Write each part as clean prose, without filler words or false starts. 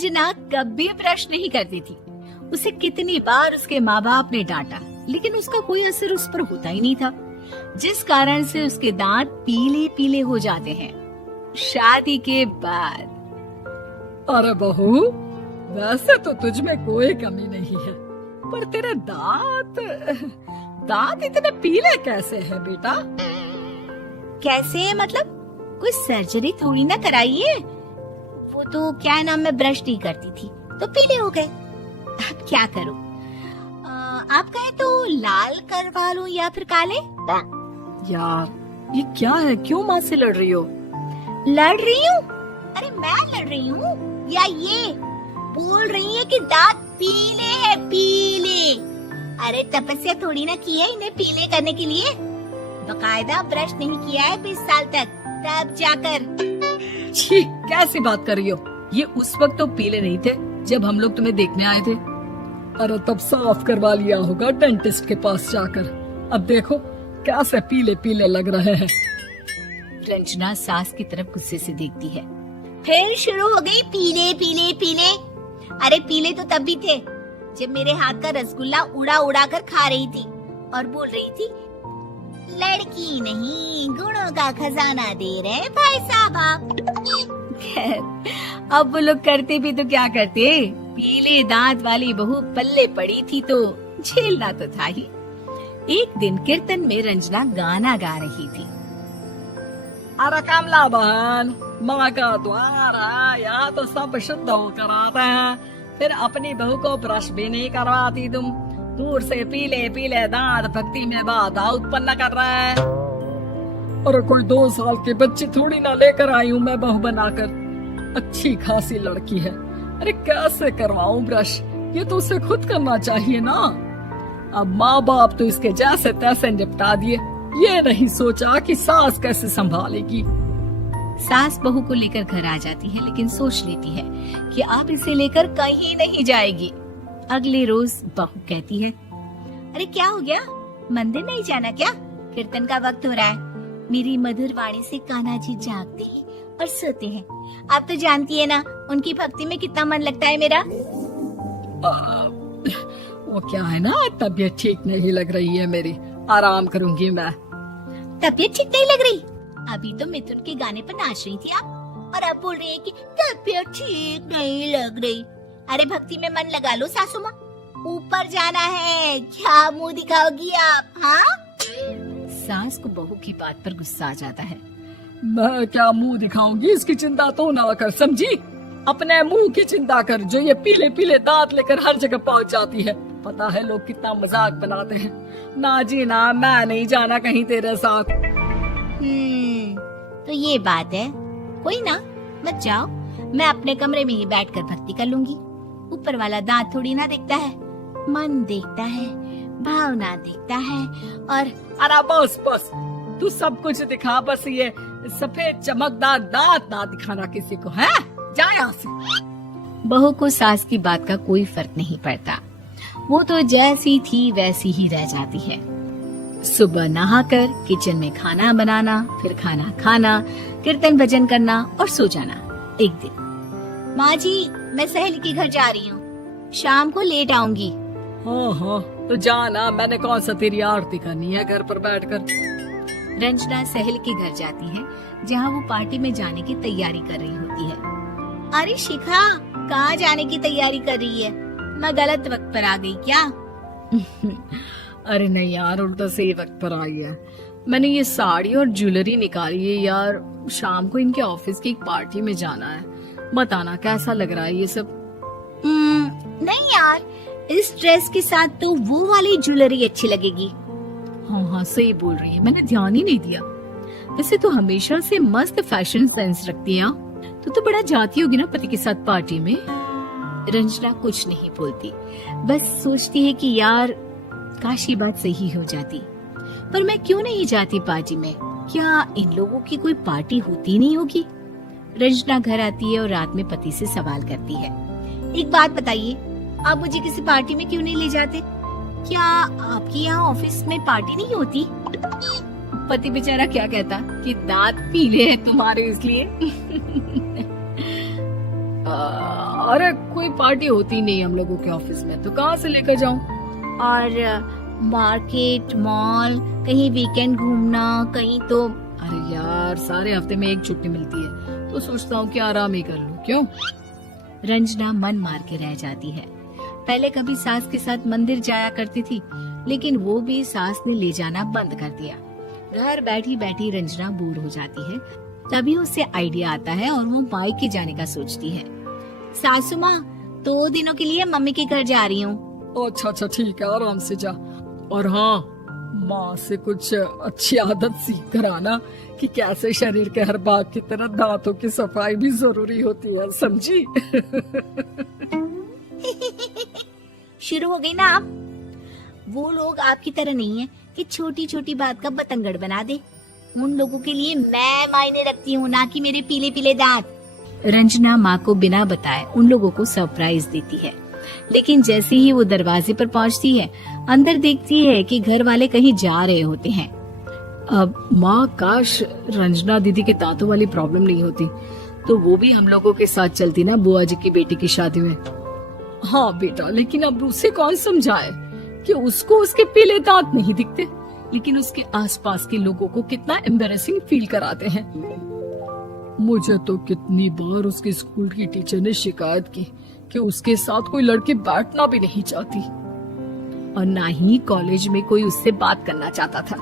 रंजना कभी ब्रश नहीं करती थी। उसे कितनी बार उसके माँ बाप ने डांटा, लेकिन उसका कोई असर उस पर होता ही नहीं था, जिस कारण से उसके दांत पीले पीले हो जाते हैं। शादी के बाद अरे बहू, वैसे तो तुझ में कोई कमी नहीं है, पर तेरे दांत इतने पीले कैसे हैं बेटा? कैसे मतलब? कोई सर्जरी थोड़ी ना कराइए। वो तो क्या नाम, मैं ब्रश नहीं करती थी तो पीले हो गए। अब क्या करूं? आप कहे तो लाल करवा लूं या फिर काले? यार ये क्या है, क्यों माँ से लड़ रही हो? लड़ रही हूँ? अरे मैं लड़ रही हूँ या ये बोल रही है कि दांत पीले है, पीले। अरे तपस्या थोड़ी ना की है इन्हें पीले करने के लिए। बकायदा ब्रश नहीं किया है 20 साल तक, तब जाकर। छी, कैसी बात कर रही हो? ये उस वक्त तो पीले नहीं थे जब हम लोग तुम्हें देखने आए थे। अरे तब साफ करवा लिया होगा डेंटिस्ट के पास जाकर। अब देखो कैसे पीले पीले लग रहे हैं। रंजना सास की तरफ गुस्से से देखती है। फिर शुरू हो गई पीले पीले पीले। अरे पीले तो तब भी थे जब मेरे हाथ का रसगुल्ला उड़ा उड़ा कर खा रही थी और बोल रही थी, लड़की नहीं गुणों का खजाना दे रहे भाई साहब आप। खैर अब वो लोग करते भी तो क्या करते, पीले दांत वाली बहू पल्ले पड़ी थी तो झेलना तो था ही। एक दिन कीर्तन में रंजना गाना गा रही थी। अरे कमला बहन, माँ का द्वार है, यहाँ तो सब शुद्ध होकर आते हैं, फिर अपनी बहू को ब्रश भी नहीं करवाती तुम। दूर से पीले पीले दांत भक्ति में बाधा उत्पन्न कर रहा है। अरे कोई 2 साल के बच्चे थोड़ी ना लेकर आई हूँ मैं बहू बनाकर। अच्छी खासी लड़की है, अरे कैसे करवाऊं ब्रश? ये तो उसे खुद करना चाहिए ना। अब माँ बाप तो इसके जैसे तैसे निपटा दिए, ये नहीं सोचा कि सास कैसे संभालेगी। सास बहू को लेकर घर आ जाती है, लेकिन सोच लेती है कि अब इसे लेकर कहीं नहीं जाएगी। अगले रोज बहू कहती है, अरे क्या हो गया, मंदिर नहीं जाना क्या? कीर्तन का वक्त हो रहा है। मेरी मधुर वाणी से कान्हा जी जागते हैं और सोते हैं। आप तो जानती है ना उनकी भक्ति में कितना मन लगता है मेरा। वो क्या है ना, तबीयत ठीक नहीं लग रही है मेरी, आराम करूंगी मैं। तबीयत ठीक नहीं लग रही? अभी तो मिथुन के गाने पर नाच रही थी आप, और अब बोल रही है कि तबीयत ठीक नहीं लग रही। अरे भक्ति में मन लगा लो सासू माँ, ऊपर जाना है, क्या मुंह दिखाओगी आप? हाँ? सास को बहू की बात पर गुस्सा आ जाता है। मैं क्या मुंह दिखाऊंगी, इसकी चिंता तो ना कर, समझी? अपने मुंह की चिंता कर, जो ये पीले पीले दांत लेकर हर जगह पहुंच जाती है। पता है लोग कितना मजाक बनाते हैं। ना जी ना, मैं नहीं जाना कहीं तेरे साथ। तो ये बात है। कोई ना, मत जाओ, मैं अपने कमरे में ही बैठकर भक्ति कर लूंगी। ऊपर वाला दांत थोड़ी ना देखता है, मन देखता है, भावना देखता है। और अरे बस बस, तू सब कुछ दिखा, बस ये सफेद चमकदार दांत ना दिखाना किसी को, है? जा यहाँ से। बहू को सास की बात का कोई फर्क नहीं पड़ता, वो तो जैसी थी वैसी ही रह जाती है। सुबह नहाकर किचन में खाना बनाना, फिर खाना खाना, कीर्तन भजन करना और सो जाना। एक दिन, माँ जी मैं सहेली के घर जा रही हूँ, शाम को लेट आऊंगी। हाँ हाँ तो जाना, मैंने कौन सा तेरी आरती करनी है घर पर बैठकर। रंजना सहेली के घर जाती है, जहाँ वो पार्टी में जाने की तैयारी कर रही होती है। अरे शिखा, कहाँ जाने की तैयारी कर रही है? मैं गलत वक्त पर आ गई क्या? अरे नहीं यार, उल्टा सही वक्त पर आई है। मैंने ये साड़ी और ज्वेलरी निकाली है यार, शाम को इनके ऑफिस की एक पार्टी में जाना है। बताना कैसा लग रहा है ये सब? नहीं यार, इस ड्रेस के साथ तो वो वाली ज्वेलरी अच्छी लगेगी। हाँ हाँ सही बोल रही है, मैंने ध्यान ही नहीं दिया। वैसे तो हमेशा से मस्त फैशन सेंस रखती है। तो बड़ा जाती होगी ना पति के साथ पार्टी में। रंजना कुछ नहीं बोलती, बस सोचती है कि यार काश ये बात सही हो जाती। पर मैं क्यों नहीं जाती पार्टी में? क्या इन लोगों की कोई पार्टी होती नहीं होगी? रंजना घर आती है और रात में पति से सवाल करती है, एक बात बताइए, आप मुझे किसी पार्टी में क्यों नहीं ले जाते? क्या आपके यहाँ ऑफिस में पार्टी नहीं होती? पति बेचारा क्या कहता कि दांत पीले हैं तुम्हारे इसलिए। अरे कोई पार्टी होती नहीं हम लोगों के ऑफिस में, तो कहाँ से लेकर जाऊं? और मार्केट, मॉल, कहीं वीकेंड घूमना, कहीं तो। अरे यार, सारे हफ्ते में एक छुट्टी मिलती है, तो सोचता हूँ कि आराम ही कर लूं। क्यों? रंजना मन मार के रह जाती है। पहले कभी सास के साथ मंदिर जाया करती थी, लेकिन वो भी सास ने ले जाना बंद कर दिया। घर बैठी बैठी रंजना बोर हो जाती है। तभी उसे आइडिया आता है और वो मायके जाने का सोचती है। सासू माँ, 2 दिनों के लिए मम्मी के घर जा रही हूँ। अच्छा ठीक है, आराम से जा। और हाँ, माँ से कुछ अच्छी आदत सीख कर आना कि कैसे शरीर के हर भाग की तरह दांतों की सफाई भी जरूरी होती है, समझी? शुरू हो गई ना आप? वो लोग आपकी तरह नहीं है कि छोटी छोटी बात का बतंगड़ बना दे। उन लोगों के लिए मैं मायने रखती हूँ, ना कि मेरे पीले पीले दांत। रंजना माँ को बिना बताए उन लोगों को सरप्राइज देती है, लेकिन जैसे ही वो दरवाजे पर पहुँचती है, अंदर देखती है कि घर वाले कहीं जा रहे होते हैं। अब माँ, काश रंजना दीदी के दांतों वाली प्रॉब्लम नहीं होती, तो वो भी हम लोगों के साथ चलती ना बुआ जी की बेटी की शादी में। हाँ बेटा, लेकिन अब उसे कौन समझाए कि उसको उसके पीले दांत नहीं दिखते, लेकिन उसके आसपास के लोगों को कितना एम्बैरेसिंग फील कराते हैं। मुझे तो कितनी बार उसके स्कूल की टीचर ने शिकायत की कि उसके साथ कोई लड़की बैठना भी नहीं चाहती, और ना ही कॉलेज में कोई उससे बात करना चाहता था।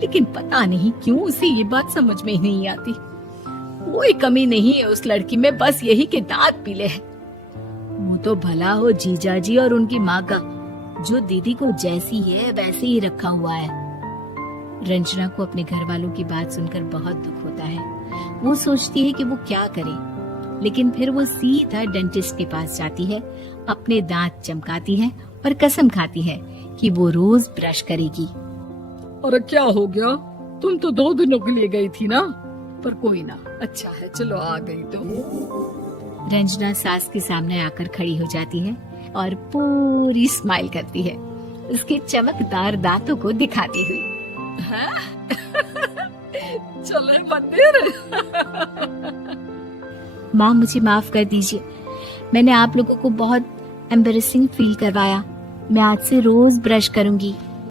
लेकिन पता नहीं क्यों उसे ये बात समझ में ही नहीं आती। कोई कमी नहीं है उस लड़की में, बस यही कि दांत पीले हैं। वो तो भला हो जीजा जी और उनकी माँ का, जो दीदी को जैसी है वैसे ही रखा हुआ है। रंजना को अपने घर वालों की बात सुनकर बहुत दुख होता है। वो सोचती है कि वो क्या करे, लेकिन फिर वो सीधा डेंटिस्ट के पास जाती है, अपने दांत चमकाती है और कसम खाती है कि वो रोज ब्रश करेगी। अरे क्या हो गया? तुम तो 2 दिनों के लिए गई थी ना? पर कोई ना, अच्छा है, चलो आ गई तो। रंजना सास के सामने आकर खड़ी हो जाती है और पूरी स्माइल करती है, उसके चमकदार दांतों को दिखाती हुई। चले मंदिर। माँ, मुझे माफ कर दीजिए, मैंने आप लोगों को बहुत एम्बैरेसिंग फील करवाया। मैं आज से रोज ब्रश करूंगी।